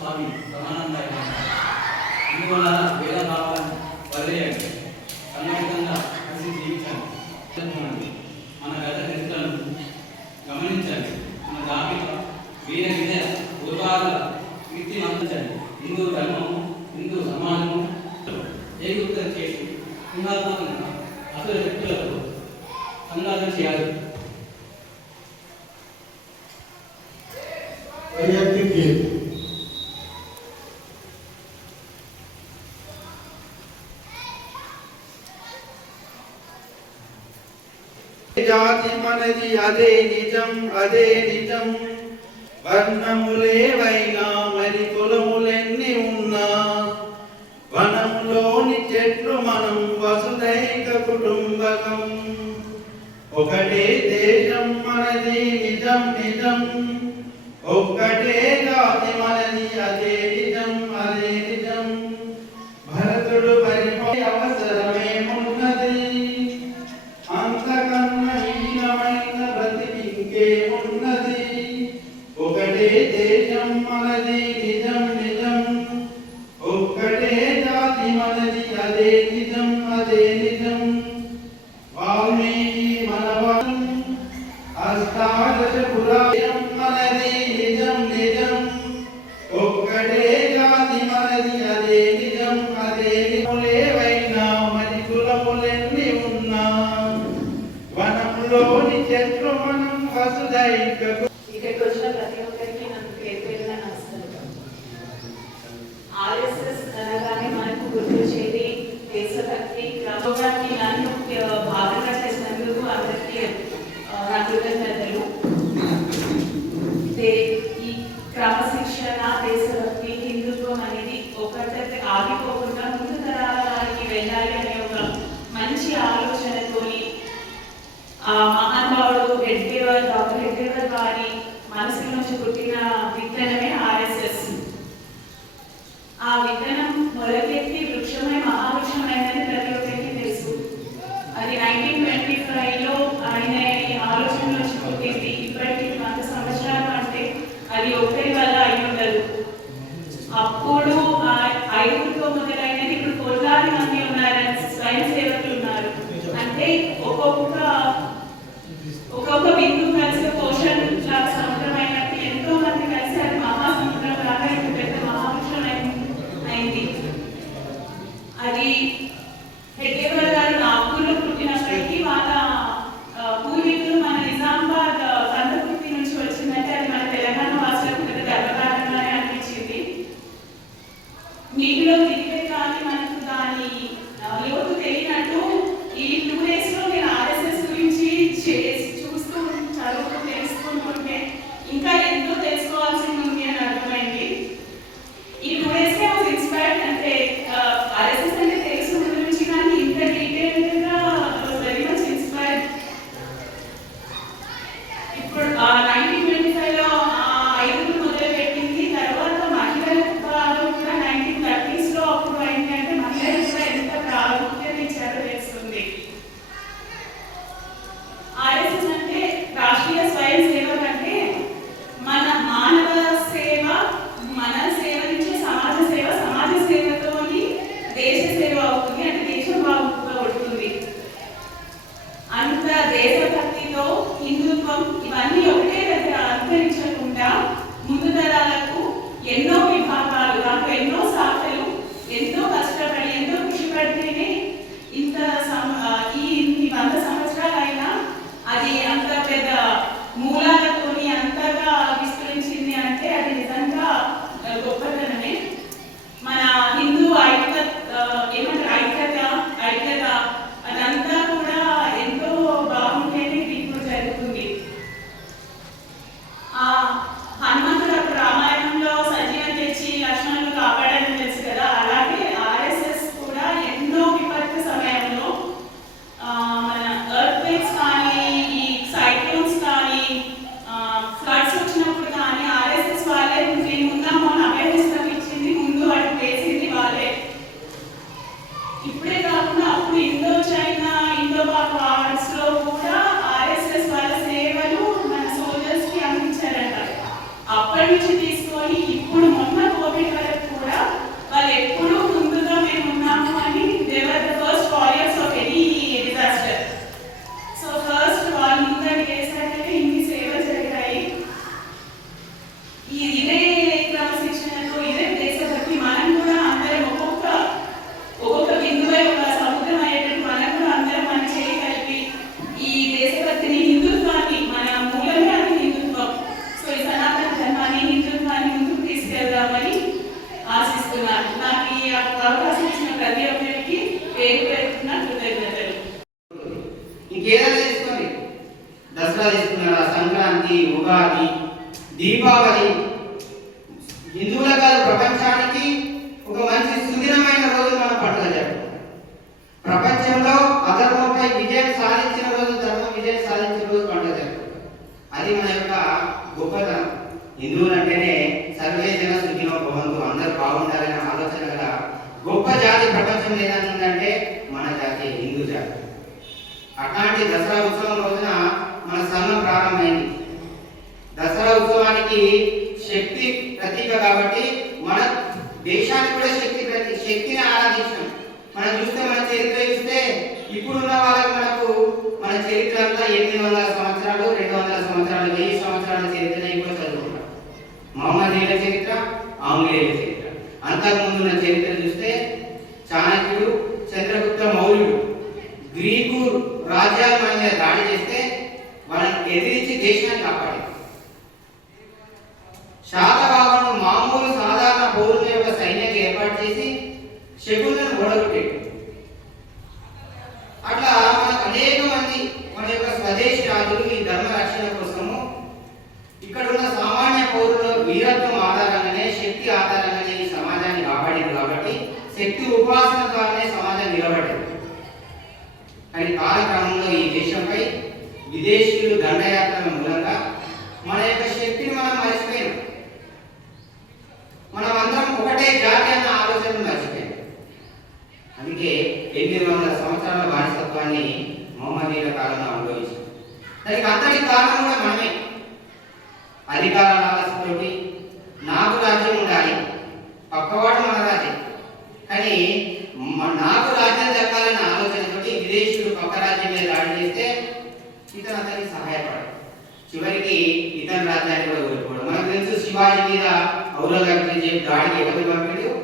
స్వామి బ్రహ్మానంద అందువల్ల వేద భావాన్ని వదిలేయండి. సన్నిహితంగా కలిసి జీవించండి. మన గత చరిత్రను గమనించండి. మన జాబితా వీర విజయ పూర్వాల కీర్తిని అందించండి హిందూ ధర్మము హిందూ సమాజము ఏకృతం చేసి పునరాత్మకంగా అసలు సంఘాలు చేయాలి. అన్నది అదే నిజం అదే నిజం. వర్ణములేవైనా మరి కులం ఇంకేమున్నది ఒకటే దేశం మనది నిజం నిజం. ఒక్కటే జాతి మనది అదే నిజం అదే నిజం. వాల్మీకి మనవం అష్టాదశ పురాయం మనది నిజం నిజం. ఒక్కటే జాతి మనది అదే నిజం. saved, go వారి మనసు నుంచి పుట్టిన విత్తనమే ఆర్ఎస్ఎస్. ఆ విత్తనం మొదలెత్తి వృక్షమే మహావృక్షమైందని ప్రతి ఒక్కరికి తెలుసు. అది నైన్టీన్ ట్వంటీ ఫైవ్లో ఆయన ఆలోచన నుంచి పుట్టింది. ఇప్పటికీ వంద సంవత్సరాలు అంటే అది ఒక causa ahí, నాకు అవకాశం దసరా చేసుకున్నారా సంక్రాంతి ఉగాది దీపావళి. హిందువుల కాదు ప్రపంచానికి ఒక మంచి సుదినమైన రోజు మనం పండుగ ప్రపంచంలో అధర్మంపై విజయం సాధించిన రోజు ధర్మం విజయం సాధించిన రోజు పండుగ అది మన యొక్క గొప్పతనం. హిందువులు అంటేనే సర్వే జన సుఖినో భవంతు. అందరూ బాగుండాలి జాతి ప్రపంచం మన జాతి హిందూ జాతి. అట్లాంటి దసరా ఉత్సవం రోజున మన సంఘం ప్రారంభమైంది. దసరా ఉత్సవానికి శక్తి ప్రతీక కాబట్టి మన దేశానికి కూడా శక్తి ప్రతి శక్తిని ఆరాధించడం మనం చూస్తే మన చరిత్ర చూస్తే ఇప్పుడున్న వాళ్ళకి మనకు మన చరిత్ర అంతా ఎనిమిది వందల సంవత్సరాలు రెండు వందల సంవత్సరాలు వెయ్యి సంవత్సరాల చరిత్ర ఇప్పుడు చదువుకుంటాం. మహమ్మదీయుల చరిత్ర ఆంగ్లేయుల చరిత్ర. అంతకుముందున్న చరిత్ర చూస్తే చాణక్యుడు చంద్రగుప్త మౌర్యుడు. గ్రీకు రాజ్యాల మీద దాడి చేస్తే వాళ్ళని ఎదిరించి దేశాన్ని కాపాడారు. శాతవాహను మామూలు సాధారణ పౌరుల యొక్క సైన్యాన్ని ఏర్పాటు చేసి శకులను ఓడగొట్టాడు అట్లా మనకు అనేక మంది మన యొక్క స్వదేశీ రాజులు ఈ ధర్మ రక్షణ కోసము ఇక్కడ ఉన్న సామాన్య పౌరుల వీరత్వం ఆధారంగానే శక్తి ఆధారంగానే ఈ సమాజాన్ని కాపాడింది కాబట్టి శక్తి ఉపాసన ద్వారానే సమాజం నిలబడింది. కానీ కాలక్రమంలో ఈ దేశంపై విదేశీయులు దండయాత్రల మూలంగా మన యొక్క శక్తిని మనం మర్చిపోయాం మనం అందరం ఒకటే జాతి అన్న ఆలోచన మర్చిపోయాం అందుకే ఎనిమిది వందల సంవత్సరాల బానిసత్వాన్ని మహమ్మదీయుల కాలంలో అనుభవించాం. దానికి అంతటి కారణం కూడా మనమే. అధికార లాలసతోటి నాకు రాజ్యం ఉండాలి పక్కవాడు మన రాజ్యం కానీ మ- నాకు రాజ్యం దక్కాలన్న ఆలోచనతోటి విదేశీయుడు పక్క రాజ్యం మీద దాడి చేస్తే ఇతను అతనికి సహాయపడడు చివరికి ఇతని రాజ్యాన్ని కూడా కోల్పోవడం మనకు తెలుసు శివాజీ మీద ఔరంగజేబు చెప్పి